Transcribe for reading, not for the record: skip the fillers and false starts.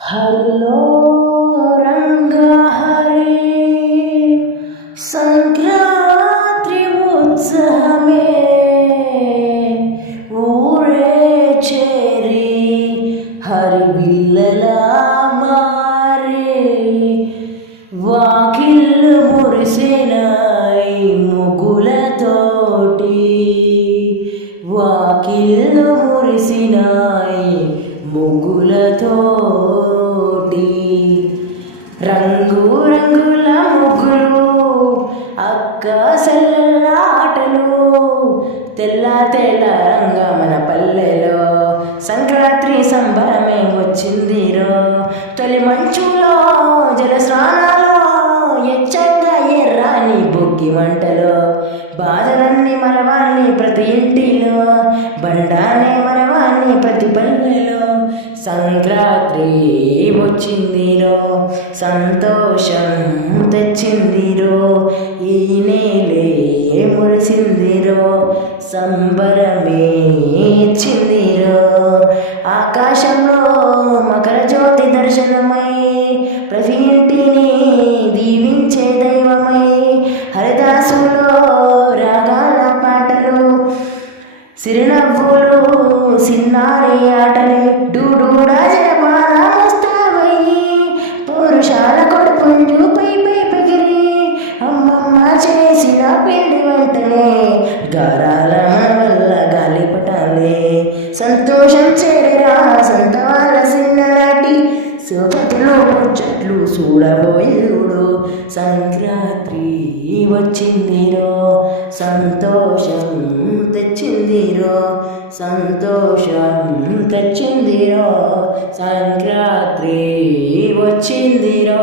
హరిలో రంగ హరి సంక్రాంతి ఉత్సవమే ఊరే చేరి హరివిల్లలా మారి వాకిళ్ళు మురిసినాయి ముగ్గులతోటి వాకిళ్ళు మురిసినాయి ముగ్గులతోటి రంగు రంగుల ముగ్గులు అక్క సెల్లెల ఆటలు తెల్ల తెల్ల రంగ మన పల్లెలో సంక్రాంతి సంబరమే వచ్చిందిరో తొలి మంచులో జల స్నానాలు ఎచ్చంగా ఎర్రాని బొగ్గి వంటలో బాధలన్నీ మరవాణి ప్రతి ఇంటిలో బండానే మరవాణి ప్రతి పల్లెలో సంక్రాంతి వచ్చిందిరో సంతోషం తెచ్చిందిరో ఈ నేలే మురిసిందిరో సంబరమే ఇచ్చిందిరో ఆకాశంలో మకర జ్యోతి దర్శనమై ప్రతి ఇంటిని దీవించే దైవమై హరిదాసులో రాగాల పాటలు సిరినవ్వులు సిన్నారి ఆటలే డూడు రాజమాల మస్తావయ్యి పురుషాల కొడుపుంజు పై పై పగిరి అమ్మమ్మ చేసిన పిండి వంటలే గారాల వల్ల గాలిపటాలే సంతోషం చేరా సంతవాల సిన్ననాటి సోపతులు ముచ్చట్లు చూడబోయేడు సంక్రాంతి వచ్చిందిరో సంతోషం తెచ్చిందిరో సంతోషం తెచ్చిందిరో సంక్రాంతి వచ్చిందిరో.